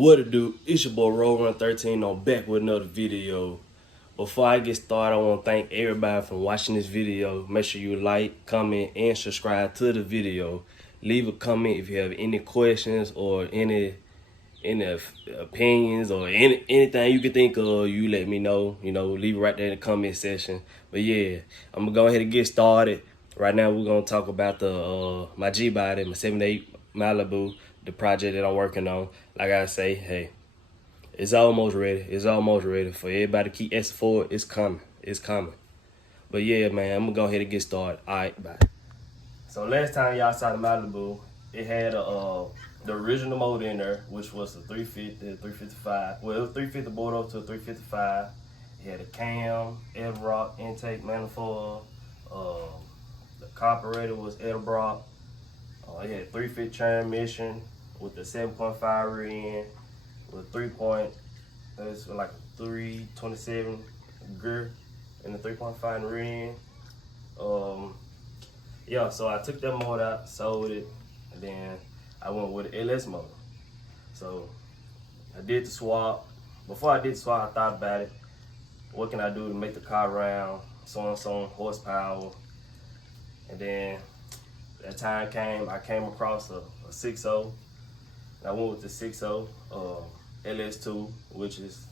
What to do? It's your boy Roll13 on back with another video. Before I get started, I want to thank everybody for watching this video. Make sure you like, comment, and subscribe to the video. Leave a comment if you have any questions or any opinions or anything you can think of. You let me know. Leave it right there in the comment section. But yeah, I'm gonna go ahead and get started. Right now, we're gonna talk about the my G body, my 78 Malibu, the project that I'm working on. Like I say, hey, it's almost ready. It's almost ready for everybody to keep asking for it. It's coming. It's coming. But yeah, man, I'm gonna go ahead and get started. All right, bye. So last time y'all saw the Malibu, it had the original motor in there, which was the 350, 355. Well, it was 350 bored up to a 355. It had a cam, Edelbrock intake manifold. The carburetor was Edelbrock. It had 3-fit transmission with the 7.5 rear end with 327 gear and the 3.5 rear end. Yeah, so I took that motor out, sold it, and then I went with an LS motor. So I did the swap. Before I did the swap, I thought about it. What can I do to make the car round, so and so horsepower. And then that time came, I came across a 6.0. And I went with the 6.0 LS2, which is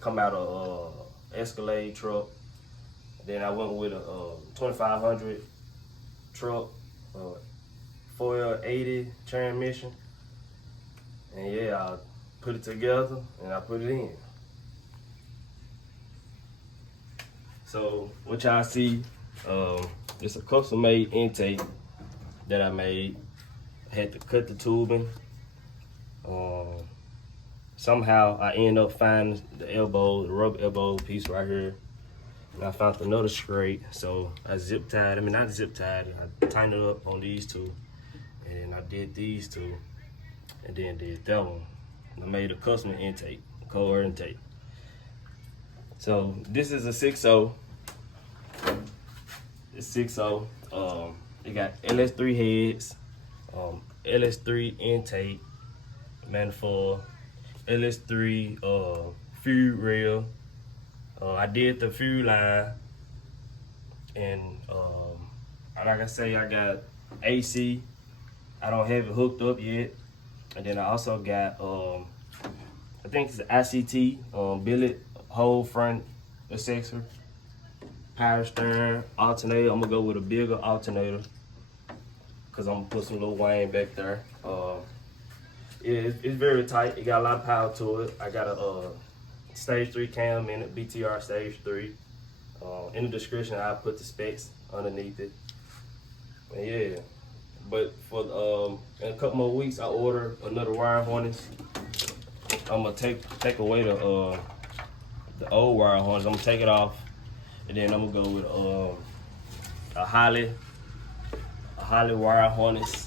come out of Escalade truck. Then I went with a 2500 truck, 480 transmission. And yeah, I put it together and I put it in. So what y'all see, it's a custom made intake that I made. I had to cut the tubing. Somehow I ended up finding the rubber elbow piece right here. And I found another scrape, so I zip tied, not zip tied, I tightened it up on these two. And then I did these two, and then did that one. And I made a custom intake, core intake. So this is a 6.0. It's 6.0. It got LS3 heads, LS3 intake, manifold, LS3 fuel rail. I did the fuel line, and like I say, I got AC. I don't have it hooked up yet. And then I also got I think it's an ICT billet whole front accessory, power steering, alternator. I'm gonna go with a bigger alternator because I'm gonna put some little Wayne back there. It's very tight. It got a lot of power to it. I got a stage 3 cam in it, BTR stage 3. In the description, I'll put the specs underneath it. And yeah, but for in a couple more weeks, I order another wire harness. I'm gonna take away the old wire harness. I'm gonna take it off, and then I'm gonna go with a Holly wire harness.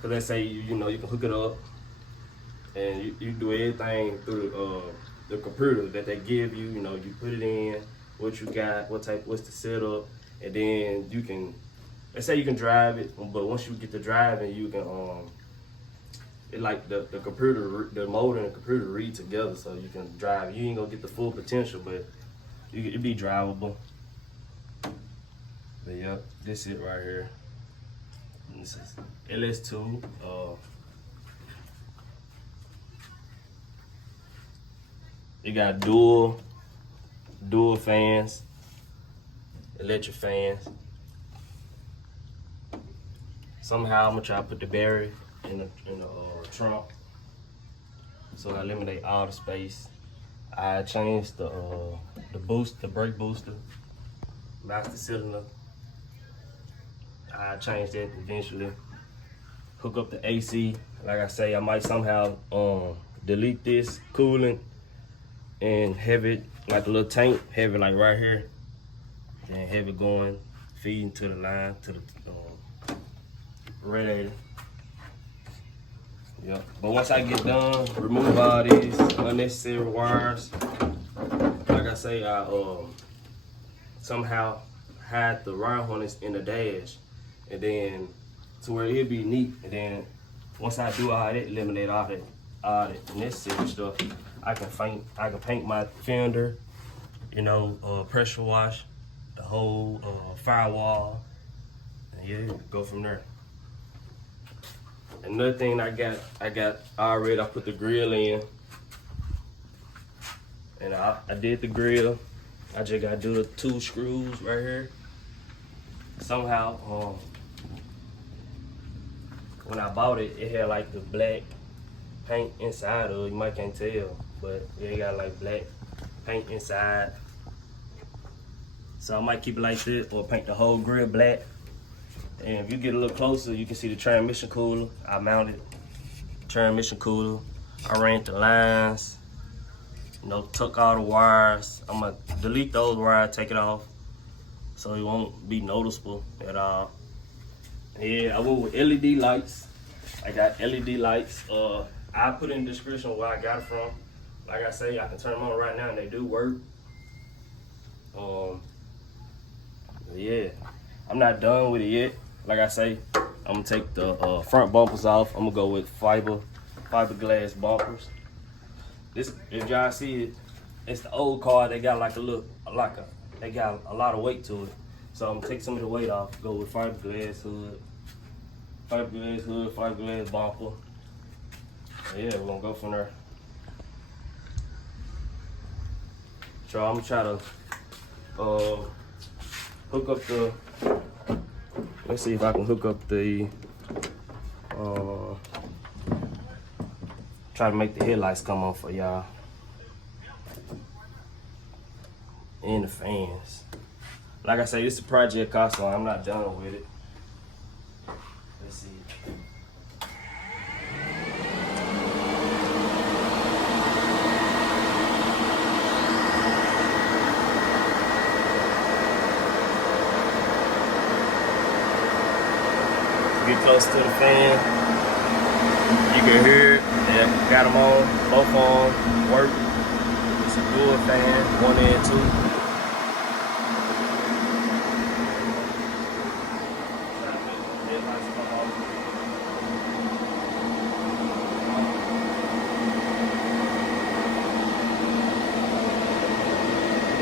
Cause they say you can hook it up, and you do everything through the computer that they give you. You put it in, what you got, what's the setup, and then you can. They say you can drive it, but once you get to driving, you can it like the computer, the motor and the computer read together, so you can drive. You ain't gonna get the full potential, but it be drivable. But yep, this is it right here. And this is LS2. It got dual fans, electric fans. Somehow I'm gonna try to put the battery in the trunk, so I eliminate all the space. I changed the brake booster, master cylinder. I changed that eventually. Hook up the AC. Like I say, I might somehow delete this coolant and have it like a little tank, have it like right here, and have it going, feeding to the line, to the radiator. Yep. But once I get done, remove all these unnecessary wires. Like I say, I somehow hide the wire harness in the dash, and then to where it'll be neat. And then once I do all that, eliminate all that all the necessary stuff. I can paint my fender, you know, pressure wash the whole firewall, and yeah, go from there. Another thing I got already. I put the grill in, and I did the grill. I just gotta do the 2 screws right here. Somehow, when I bought it, it had like the black paint inside of it. You might can't tell, but it got like black paint inside. So I might keep it like this or paint the whole grill black. And if you get a little closer, you can see the transmission cooler. I mounted transmission cooler. I ran the lines, you know, took all the wires. I'm gonna delete those wires, take it off, so it won't be noticeable at all. Yeah, I went with LED lights. I got LED lights. I put in the description where I got it from. Like I say, I can turn them on right now and they do work. Yeah, I'm not done with it yet. Like I say, I'm gonna take the front bumpers off. I'm gonna go with fiberglass bumpers. This, if y'all see it, it's the old car. They got they got a lot of weight to it. So I'm gonna take some of the weight off. Go with fiberglass hood, fiberglass bumper. Yeah, we're gonna go from there. So I'm gonna try to hook up the. Let's see if I can hook up the. Try to make the headlights come on for y'all. And the fans. Like I say, it's a project cost, so I'm not done with it. Let's see. Get close to the fan. You can hear it. Yeah, got them on. Both on. Work. It's a dual fan. 1 and 2.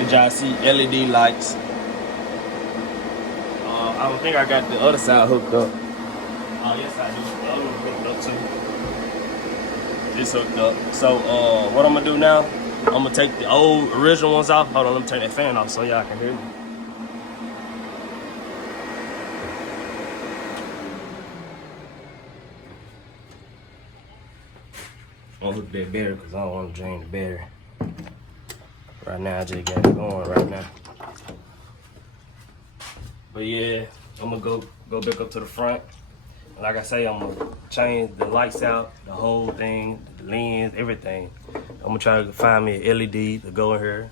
Did y'all see LED lights? I don't think I got the other side hooked up. Oh, yes, I do. The other one hooked up too. It's hooked up. So, what I'm gonna do now, I'm gonna take the old original ones off. Hold on, let me turn that fan off so y'all can hear me. I'm gonna hook that battery because I don't want to drain the battery. Right now, I just got it going right now. But yeah, I'm gonna go back up to the front. Like I say, I'm gonna change the lights out, the whole thing, the lens, everything. I'm gonna try to find me an LED to go in here,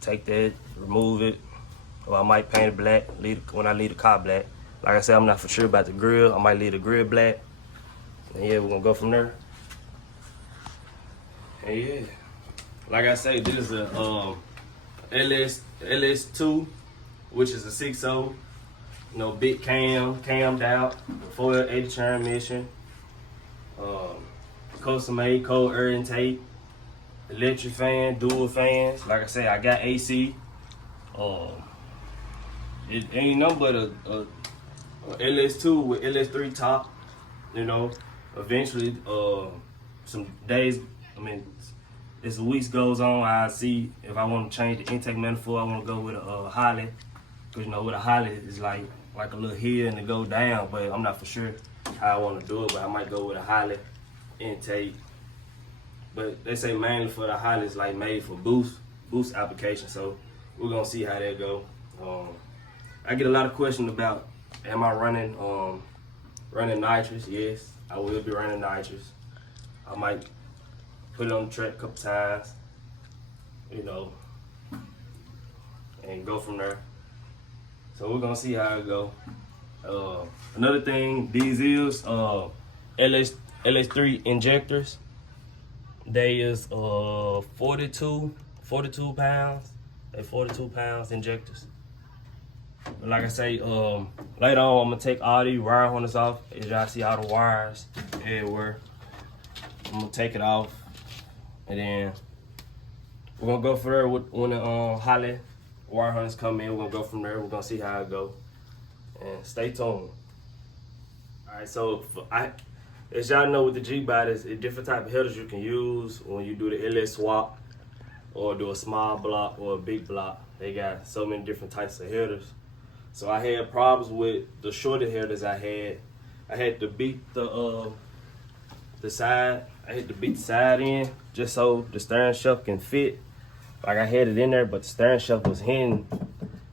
take that, remove it, or I might paint it black, when I leave the car black. Like I said, I'm not for sure about the grill. I might leave the grill black. And yeah, we're gonna go from there. And yeah, like I say, this is a LS2, which is a 6.0. You know, big cammed out, 480 transmission, custom made cold air intake, electric fan, dual fans. Like I say, I got AC. It ain't nothing but a LS2 with LS3 top. You know, eventually, some days, as the weeks goes on, I see if I want to change the intake manifold. I want to go with a Holly. Cause you know, with a Holly, it's like a little hill and it go down, but I'm not for sure how I want to do it. But I might go with a Holly intake. But they say mainly for the Holly, it's like made for boost application. So we're gonna see how that go. I get a lot of questions about, am I running nitrous? Yes, I will be running nitrous. I might put it on the track a couple times, you know, and go from there. So we're gonna see how it go. Another thing, these is LS3 injectors. They is 42 pounds. They 42 pounds injectors. But like I say, later on I'm gonna take all these wire harnesses off. As y'all see all the wires everywhere. I'm I'm gonna take it off, and then we're gonna go from there when the Holly wire harness come in. We're gonna go from there. We're gonna see how it go, and stay tuned. All right, so as y'all know with the G bodies, it's different type of headers you can use when you do the LS swap or do a small block or a big block. They got so many different types of headers. So I had problems with the shorter headers I had. I had to beat the side. I had to beat the side in just so the stern shaft can fit. Like I had it in there, but the stern shaft was hitting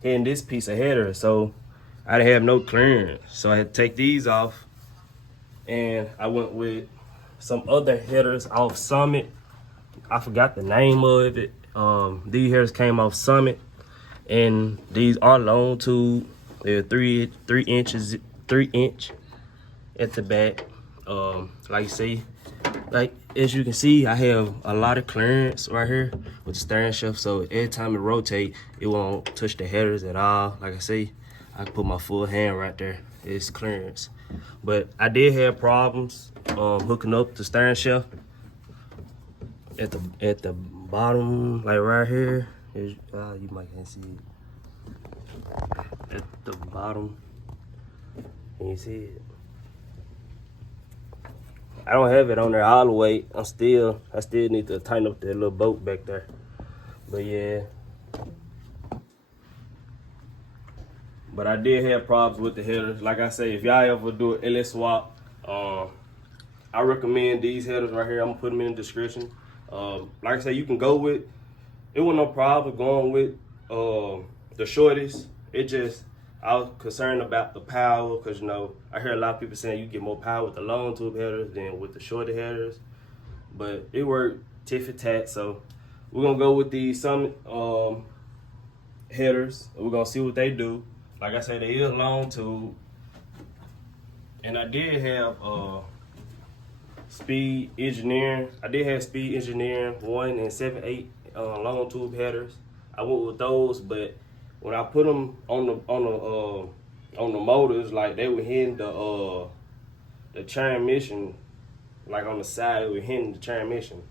this piece of header, so I didn't have no clearance. So I had to take these off, and I went with some other headers off Summit. I forgot the name of it. These headers came off Summit, and these are long tube. They're 3 inch at the back. Like you see, like as you can see, I have a lot of clearance right here with the stern shaft, so every time it rotate, it won't touch the headers at all. Like I say, I can put my full hand right there. It's clearance. But I did have problems hooking up the stern shaft at the bottom, like right here. You might can't see it. At the bottom, can you see it? I don't have it on there all the way. I still need to tighten up that little bolt back there. But yeah. But I did have problems with the headers. Like I say, if y'all ever do an LS swap, I recommend these headers right here. I'm gonna put them in the description. Like I say, you can go with, it wasn't no problem going with the shortest. It just, I was concerned about the power, because you know, I hear a lot of people saying you get more power with the long tube headers than with the shorter headers. But it worked tiff for tat, so we're gonna go with these Summit headers. We're gonna see what they do. Like I said, they is long tube. And I did have Speed Engineering. I did have Speed Engineering 1 and 7/8 long tube headers. I went with those, but when I put them on the motors, like they were hitting the transmission, like on the side, they were hitting the transmission.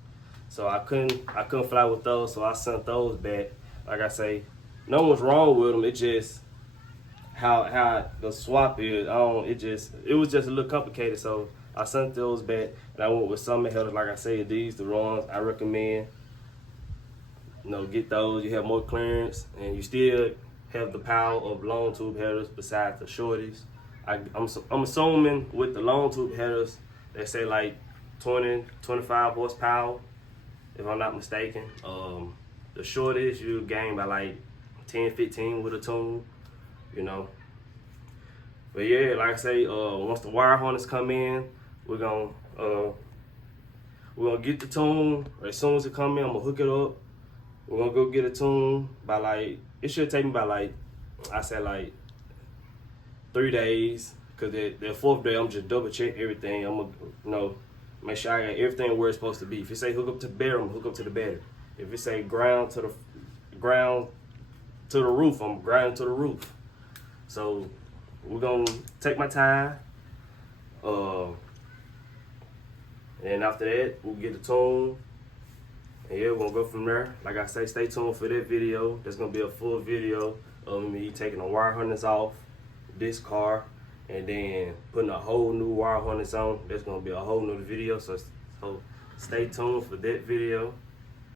So I couldn't fly with those, so I sent those back. Like I say, no one's wrong with them. It just how the swap is. It was just a little complicated. So I sent those back, and I went with Summit headers. Like I say, these the ones I recommend. You know, get those. You have more clearance, and you still have the power of long tube headers besides the shorties. I'm assuming with the long tube headers, they say like 20, 25 horsepower, if I'm not mistaken. The shorties you gain by like 10, 15 with a tune, you know. But yeah, like I say, once the wire harness come in, we're gonna get the tune. As soon as it come in, I'm gonna hook it up. We're gonna go get a tune by like, it should take me by like, I said like 3 days. Cause the 4th day, I'm just double check everything. I'm gonna, make sure I got everything where it's supposed to be. If it say hook up to the battery, I'm hook up to the battery. If it say ground to the roof, I'm ground to the roof. So we're gonna take my time. And after that, we'll get the tune. And yeah, we're gonna go from there. Like I say, stay tuned for that video. There's gonna be a full video of me taking the wire harness off this car and then putting a whole new wire harness on. There's gonna be a whole new video, so stay tuned for that video.